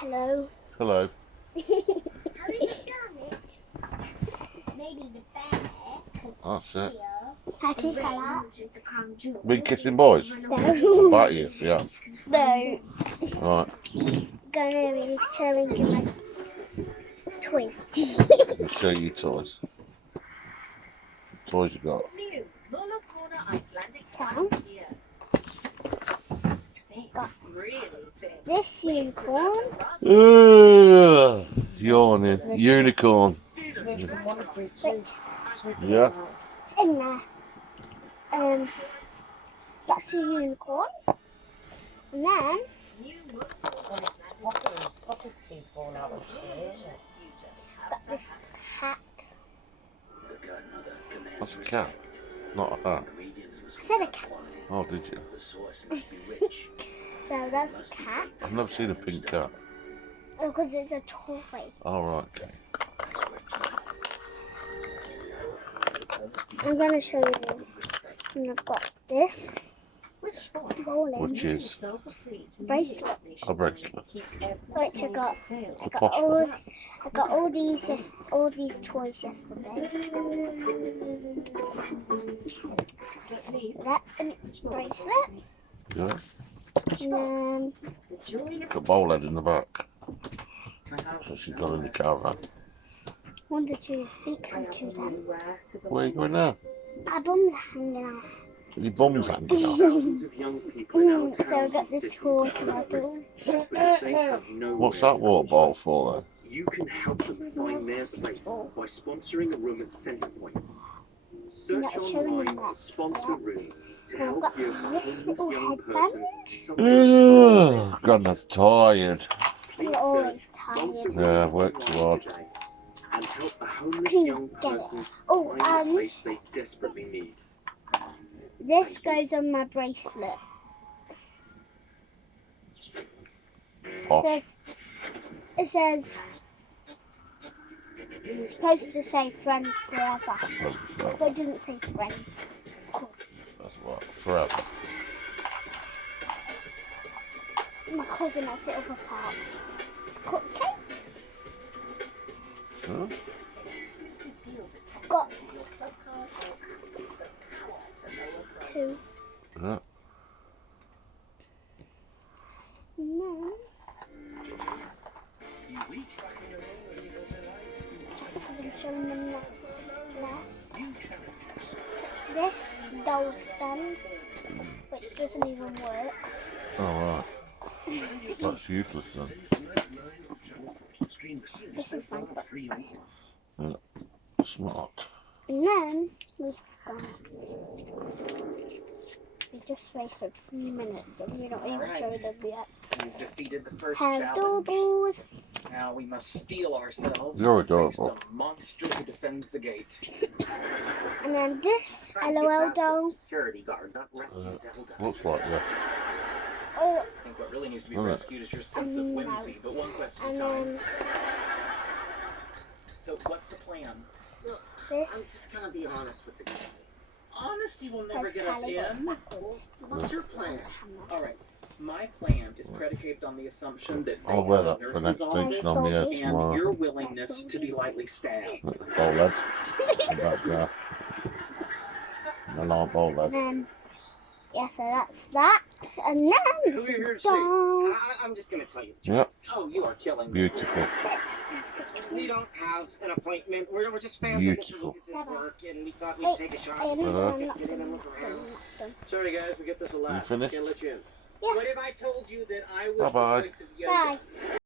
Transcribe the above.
Hello. Hello. That's it. How do you call that? Been kissing boys? No. About you, yeah. No. Right. Gonna be showing you my toys. Let me show you toys. Toys you got. So, got this unicorn. Yawning. Unicorn. Which Yeah. is in there. That's a unicorn. And then What is teeth falling out of his ears? got this cat. That's a cat. Not a hat. I said a cat. Oh, did you? So that's a cat. I've never seen a pink cat. Because it's a toy. Oh, right, okay. I'm gonna show you. And I've got this bowling Which is bracelet. a bracelet. Which I got all these toys yesterday. That's a bracelet. Yeah. And Got bowl head in the back. So she's gone in the caravan. wanted to speak to them. Where are you going now? My bum's hanging off. Your bum's hanging off. So I got this water bottle. What's that water bottle for then? You can help them find their place by sponsoring a room at Centrepoint. Search Not showing online them for that sponsor room to And I've help got your this homeless little young headband. person. God, that's tired. You're always tired. Yeah, I've worked too hard. And help a homeless Can young get it. person Oh, find the and place they desperately need. this goes on my bracelet. Posh. It says it's supposed to say friends forever, but it doesn't say friends. That's what, forever. My cousin has it other part. It's a cupcake. Huh? Got two. Yeah. And then just because I'm showing them less. This doll stand, which doesn't even work. Oh, right. That's useless then. This is my book. Yeah. Smart. And then we just wasted 3 minutes and we don't even show them yet. We've defeated the first Hello, challenge. balls. Now we must steel ourselves. You're to face adorable. the monster who defends the gate. And then this LOL doll. Security guard, not rescue Zelda. Looks like, yeah. Oh, I think what really needs to be Alright. rescued is your sense of whimsy. But one question at and a time. then So what's the plan? I'm this just gonna be honest with the guy. Honesty will never has get us Callie goes in. backwards. What's your plan? All right. My plan is predicated on the assumption that they I'll wear have that for nurses next on station on the air And and tomorrow. your willingness to be lightly stabbed. Bowl head. And back there. And a long bowl And head. then yeah, so that's that. And then Who this are you here to is see? doll. I'm just gonna tell you the Yep. truth. Oh, you are killing me. Beautiful. That's it. That's We it. don't have an appointment. We're just fans Beautiful. of Mr. Lucas's work, and we thought Wait, we'd take a shot. I'm Uh-huh. not Get in and done. look around. I'm not done. Sorry guys, we get this a lot. You finished? Can't let you in. Yeah. What if I told you that I was Bye-bye. the voice of Yoda? Bye.